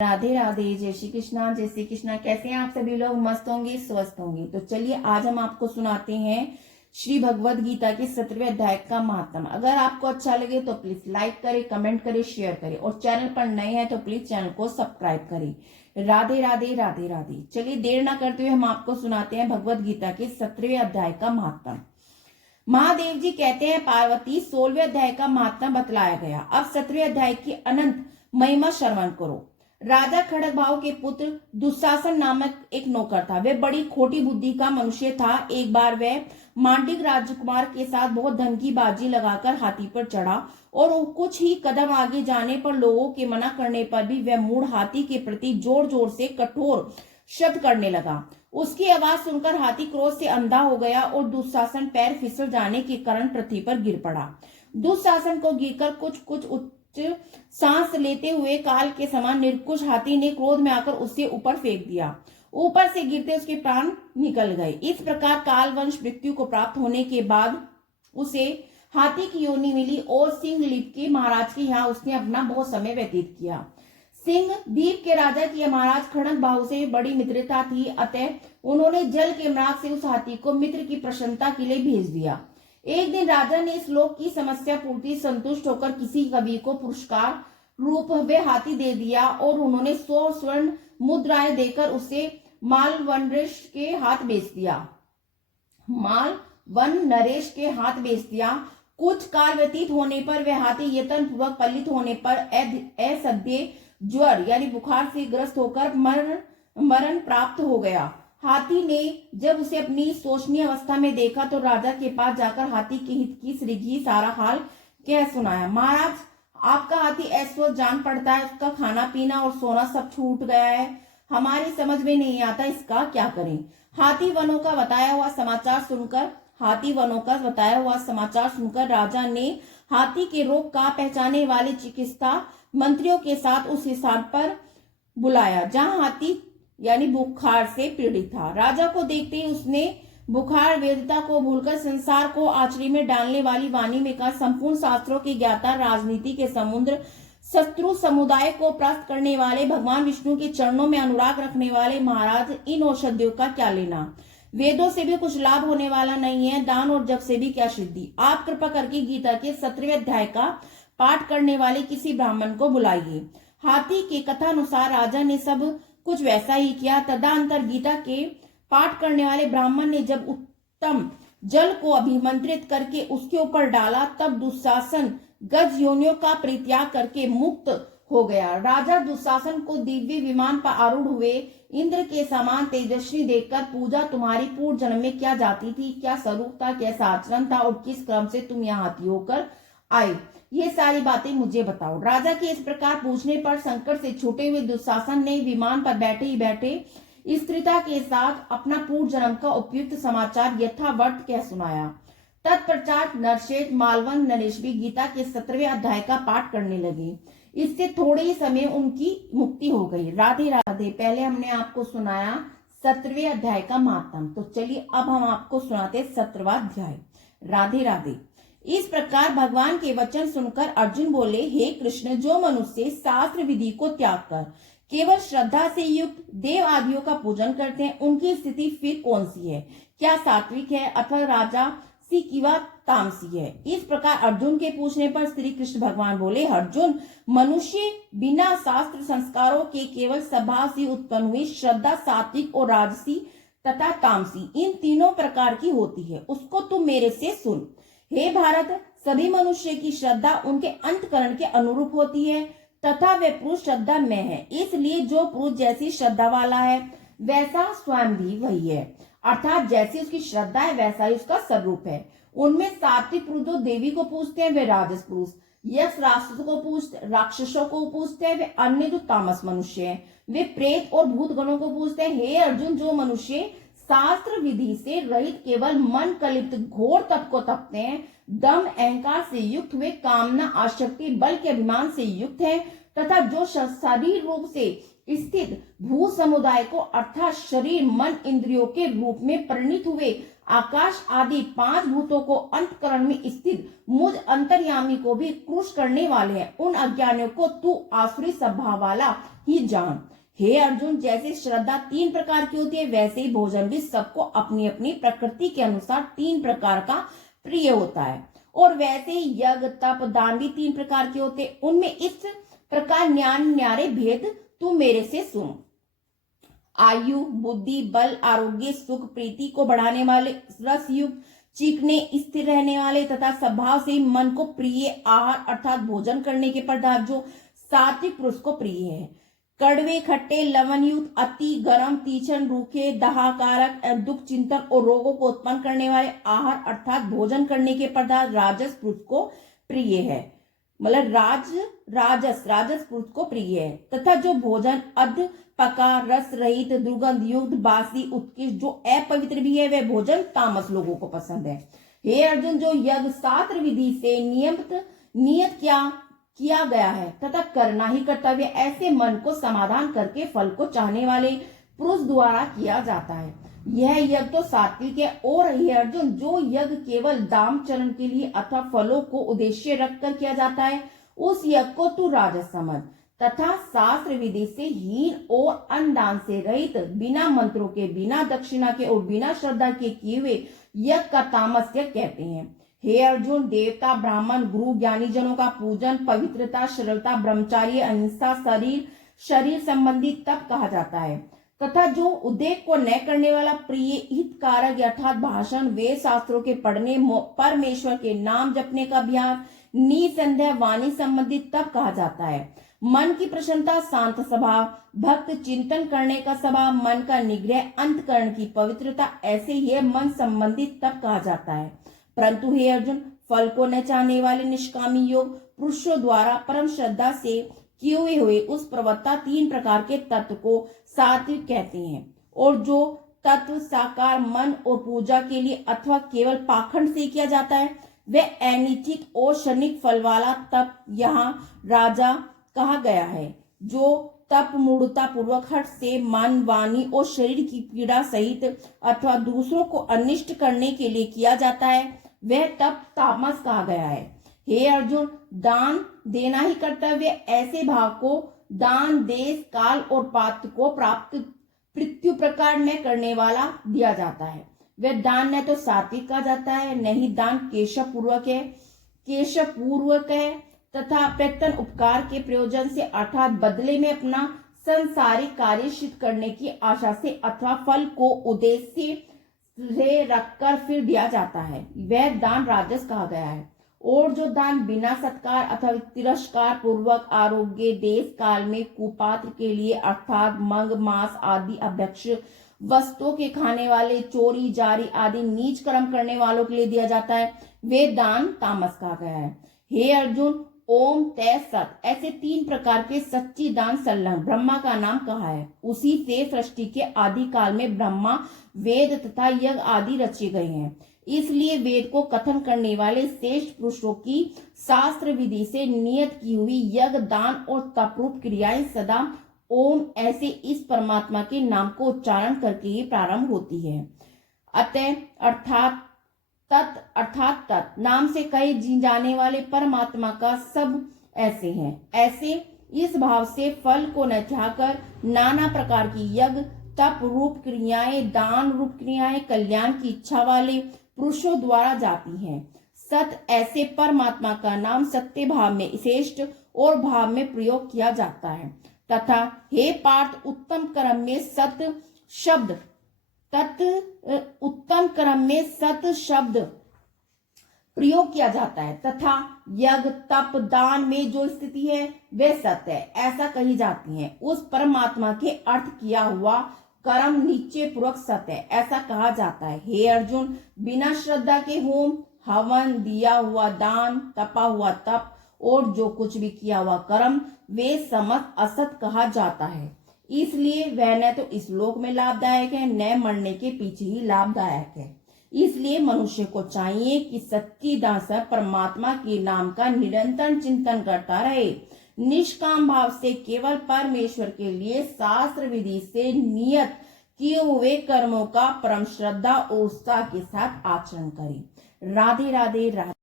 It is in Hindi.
राधे राधे, जय श्री कृष्णा। जय श्री कृष्णा। कैसे हैं आप सभी लोग? मस्त होंगे, स्वस्थ होंगे। तो चलिए आज हम आपको सुनाते हैं श्री भगवद गीता के 17वें अध्याय का महात्म। अगर आपको अच्छा लगे तो प्लीज लाइक करें, कमेंट करें, शेयर करें और चैनल पर नए हैं तो प्लीज चैनल को सब्सक्राइब करें। राधे राधे, राधे राधे। चलिए देर ना करते हुए हम आपको सुनाते हैं भगवद गीता के 17वें अध्याय का महात्म। महादेव जी कहते हैं, पार्वती 16वें अध्याय का महात्मा बतलाया गया। अब 17वें अध्याय की अनंत महिमा श्रवण करो। राजा खड़गभाव के पुत्र दुशासन नामक एक नौकर था। वह बड़ी खोटी बुद्धि का मनुष्य था। एक बार वह मांडलिक राजकुमार के साथ बहुत धन की बाजी लगाकर हाथी पर चढ़ा और कुछ ही कदम आगे जाने पर लोगों के मना करने पर भी वह मूढ़ हाथी के प्रति जोर जोर से कठोर शब्द करने लगा। उसकी आवाज सुनकर हाथी क्रोध से अंधा हो गया और दुशासन पैर फिसल जाने के कारण पृथ्वी पर गिर पड़ा। दुशासन को गिरकर कुछ उच्च सांस लेते हुए काल के समान निर्कुश हाथी ने क्रोध में आकर उससे ऊपर फेंक दिया। ऊपर से गिरते उसके प्राण निकल गए। इस प्रकार काल वंश मृत्यु को प्राप्त होने के बाद उसे हाथी की योनि मिली और सिंह लिप के महाराज के यहाँ उसने अपना बहुत समय व्यतीत किया। सिंह द्वीप के राजा की महाराज खड़गभाव से बड़ी मित्रता थी, अतः उन्होंने जल के मार्ग से उस हाथी को मित्र की प्रसन्नता के लिए भेज दिया। एक दिन राजा ने इस लोक की समस्या पूर्ति संतुष्ट होकर किसी कवि को पुरस्कार रूप वे हाथी दे दिया और उन्होंने 100 स्वर्ण मुद्राएं देकर उसे मालवन नरेश के हाथ बेच दिया। कुछ काल व्यतीत होने पर वह हाथी यत्न पूर्वक पलित होने पर असध्य ज्वर यानी बुखार से ग्रस्त होकर मरण प्राप्त हो गया। हाथी ने जब उसे अपनी शोचनीय अवस्था में देखा तो राजा के पास जाकर हाथी के हित की श्रीघी सारा हाल कह सुनाया। महाराज, आपका हाथी ऐसो जान पड़ता है, उसका खाना पीना और सोना सब छूट गया है। हमारी समझ में नहीं आता इसका क्या करें। हाथी वनों का बताया हुआ समाचार सुनकर राजा ने हाथी के रोग का पहचाने वाले चिकित्सा मंत्रियों के साथ उस स्थान पर बुलाया जहां हाथी यानी बुखार से पीड़ित था। राजा को देखते ही उसने बुखार वेदता को भूलकर संसार को आश्चर्य में डालने वाली वाणी में कहा, संपूर्ण शास्त्रों के ज्ञाता, राजनीति के समुद्र, शत्रु समुदाय को परास्त करने वाले, भगवान विष्णु के चरणों में अनुराग रखने वाले महाराज, इन औषधियों का क्या लेना? वेदों से भी कुछ लाभ होने वाला नहीं है, दान और जप से भी क्या सिद्धि। आप कृपा करके गीता के 17वें अध्याय का पाठ करने वाले किसी ब्राह्मण को बुलाइए। हाथी के कथानुसार राजा ने सब कुछ वैसा ही किया। तदनंतर गीता के पाठ करने वाले ब्राह्मण ने जब उत्तम जल को अभिमंत्रित करके उसके ऊपर डाला तब दुशासन गज योनियों का परित्याग करके मुक्त हो गया। राजा दुशासन को दिव्य विमान पर आरूढ़ हुए इंद्र के समान तेजस्वी देखकर पूजा, तुम्हारी पूर्व जन्म में क्या जाति थी, क्या स्वरूप था, कैसा आचरण था और किस क्रम से तुम यहाँ हाथी होकर आए, ये सारी बातें मुझे बताओ। राजा के इस प्रकार पूछने पर संकट से छूटे हुए दुशासन ने विमान पर बैठे ही बैठे स्त्रीता के साथ अपना पूर्व जन्म का उपयुक्त समाचार यथावत कह सुनाया। तत्पश्चात नरसेठ मालवन नरेश भी गीता के 17वें अध्याय का पाठ करने लगे। इससे थोड़े ही समय उनकी मुक्ति हो गई। राधे राधे। पहले हमने आपको सुनाया 17वें अध्याय का महात्म, तो चलिए अब हम आपको सुनाते 17वां अध्याय। राधे राधे। इस प्रकार भगवान के वचन सुनकर अर्जुन बोले, हे कृष्ण, जो मनुष्य शास्त्र विधि को त्याग कर केवल श्रद्धा से युक्त देव आदियों का पूजन करते हैं, उनकी स्थिति फिर कौन सी है? क्या सात्विक है अथवा राजसी किंवा तामसी है? इस प्रकार अर्जुन के पूछने पर श्री कृष्ण भगवान बोले, अर्जुन, मनुष्य बिना शास्त्र संस्कारों के केवल स्वभाव से उत्पन्न हुई श्रद्धा सात्विक और राजसी तथा तामसी इन तीनों प्रकार की होती है, उसको तुम मेरे से सुन। हे भारत, सभी मनुष्य की श्रद्धा उनके अंतकरण के अनुरूप होती है तथा वे पुरुष श्रद्धा में है। इसलिए जो पुरुष जैसी श्रद्धा वाला है वैसा स्वयं भी वही है, अर्थात जैसी उसकी श्रद्धा है वैसा ही उसका स्वरूप है। उनमें सात्विक पुरुष जो देवी को पूजते हैं वे राजस पुरुष, यश राक्षसों को पूजते हैं वे अन्य जो तामस मनुष्य हैं, वे प्रेत और भूत गणों को पूजते हैं। हे अर्जुन, जो मनुष्य शास्त्र विधि से रहित केवल मन कलिप्त घोर तप को तपते हैं, दम अहंकार से युक्त हुए, कामना आसक्ति बल के अभिमान से युक्त है तथा जो शरीर रूप से स्थित भू समुदाय को अर्थात शरीर, मन, इंद्रियों के रूप में परिणित हुए आकाश आदि 5 भूतों को अंतःकरण में स्थित मुझ अंतर्यामी को भी क्रूश करने वाले हैं। उन अज्ञानियों को तू आसुरी स्वभाव वाला ही जान। हे अर्जुन, जैसे श्रद्धा 3 प्रकार की होती है, वैसे ही भोजन भी सबको अपनी अपनी प्रकृति के अनुसार 3 प्रकार का प्रिय होता है। और वैसे ही यज्ञ, तप, दान भी 3 प्रकार के होते हैं। उनमें इस प्रकार न्यारे भेद तू मेरे से सुन। आयु, बुद्धि, बल, आरोग्य, सुख, प्रीति को बढ़ाने वाले, रस युक्त, चीखने, स्थिर रहने वाले तथा स्वभाव से मन को प्रिय आहार अर्थात भोजन करने के पदार्थ जो सात्विक पुरुष को प्रिय है। कड़वे, खट्टे, लवण युक्त, अति गर्म, तीक्ष्ण, रूखे, दाहकारक, दुख, चिंतन और रोगों को उत्पन्न करने वाले आहार अर्थात भोजन करने के पदार्थ राजस पुरुष को प्रिय है। मतलब राजस पुरुष को प्रिय है। तथा जो भोजन अध पका, रस रहित, दुर्गंध युक्त, बासी, उत्कृष्ट, जो अपवित्र भी है, वह भोजन तामस लोगों को पसंद है। हे अर्जुन, जो यज्ञ शास्त्र विधि से नियत किया गया है तथा करना ही कर्तव्य, ऐसे मन को समाधान करके फल को चाहने वाले पुरुष द्वारा किया जाता है। यह यज्ञ तो सात्विक है। और हे अर्जुन, जो यज्ञ केवल दाम चरण के लिए अथवा फलों को उद्देश्य रखकर किया जाता है, उस यज्ञ को तू राजस समझ। तथा शास्त्र विधि से हीन और अन्नदान से रहित, बिना मंत्रों के, बिना दक्षिणा के और बिना श्रद्धा के किए हुए यज्ञ का तामस यज्ञ कहते हैं। हे अर्जुन, देवता, ब्राह्मण, गुरु, ज्ञानी जनों का पूजन, पवित्रता, सरलता, ब्रह्मचार्य, अहिंसा, शरीर संबंधी तप कहा जाता है। तथा जो उद्योग को न करने वाला प्रिय हितकारक अर्थात भाषण, वेद शास्त्रों के पढ़ने, परमेश्वर के नाम जपने का अभ्यास, निसंदेह वाणी संबंधित तप कहा जाता है। मन की प्रसन्नता, शांत स्वभाव, भक्त चिंतन करने का स्वभाव, मन का निग्रह, अंतकरण की पवित्रता, ऐसे ही मन संबंधित तप कहा जाता है। परंतु हे अर्जुन, फल को न चाहने वाले निष्कामी योग पुरुषों द्वारा परम श्रद्धा से किए हुए उस प्रवत्ता 3 प्रकार के तत्व को सात्विक कहते हैं। और जो तत्व साकार मन और पूजा के लिए अथवा केवल पाखंड से किया जाता है, वह अनिश्चित और क्षणिक फल वाला तप यहाँ राजा कहा गया है। जो तप मूढ़ता पूर्वक हठ से मन, वाणी और शरीर की पीड़ा सहित अथवा दूसरों को अनिष्ट करने के लिए किया जाता है, वह तप तामस कहा गया है। हे अर्जुन, दान देना ही कर्तव्य, ऐसे भाव को दान देश, काल और पात्र को प्राप्त मृत्यु प्रकार में करने वाला दिया जाता है। वह दान न तो सात्विक कहा जाता है, न ही दान केशव पूर्वक है तथा प्रत्यन उपकार के प्रयोजन से अर्थात बदले में अपना संसारिक कार्य सिद्ध करने की आशा से अथवा फल को उद्देश्य से रखकर फिर दिया जाता है, वह दान राजस कहा गया है। और जो दान बिना सत्कार अथवा तिरस्कार पूर्वक आरोग्य, देश, काल में कुपात्र के लिए अर्थात मंग, मांस आदि अभक्ष वस्तुओं के खाने वाले, चोरी जारी आदि नीच कर्म करने वालों के लिए दिया जाता है, वे दान तामस कहा गया है। हे अर्जुन, ओम तय सत ऐसे 3 प्रकार के सच्ची दान संलग्न ब्रह्मा का नाम कहा है। उसी से सृष्टि के आदि काल में ब्रह्मा, वेद तथा यज्ञ आदि रचे गए हैं। इसलिए वेद को कथन करने वाले श्रेष्ठ पुरुषों की शास्त्र विधि से नियत की हुई यज्ञ, दान और तपरूप क्रियाएं सदा ओम ऐसे इस परमात्मा के नाम को उच्चारण करके ही प्रारंभ होती है। अतः अर्थात तत् नाम से कहे जाने वाले परमात्मा का सब ऐसे हैं। ऐसे इस भाव से फल को न चाहकर नाना प्रकार की यज्ञ, तप रूप क्रियाएं, दान रूप क्रियाएं कल्याण की इच्छा वाले पुरुषों द्वारा जाती हैं। सत ऐसे परमात्मा का नाम सत्य भाव में श्रेष्ठ और भाव में प्रयोग किया जाता है। तथा हे पार्थ, उत्तम कर्म में सत शब्द प्रयोग किया जाता है तथा यज्ञ, तप, दान में जो स्थिति है वह सत्य है ऐसा कही जाती है। उस परमात्मा के अर्थ किया हुआ कर्म निश्चय पूर्वक सत्य है ऐसा कहा जाता है। हे अर्जुन, बिना श्रद्धा के होम, हवन, दिया हुआ दान, तपा हुआ तप और जो कुछ भी किया हुआ कर्म वे समस्त असत कहा जाता है। इसलिए वह न तो इस लोक में लाभदायक है न मरने के पीछे ही लाभदायक है। इसलिए मनुष्य को चाहिए कि सच्ची दास परमात्मा के नाम का निरंतर चिंतन करता रहे। निष्काम भाव से केवल परमेश्वर के लिए शास्त्र विधि से नियत किए हुए कर्मों का परम श्रद्धा और उत्साह के साथ आचरण करें। राधे राधे।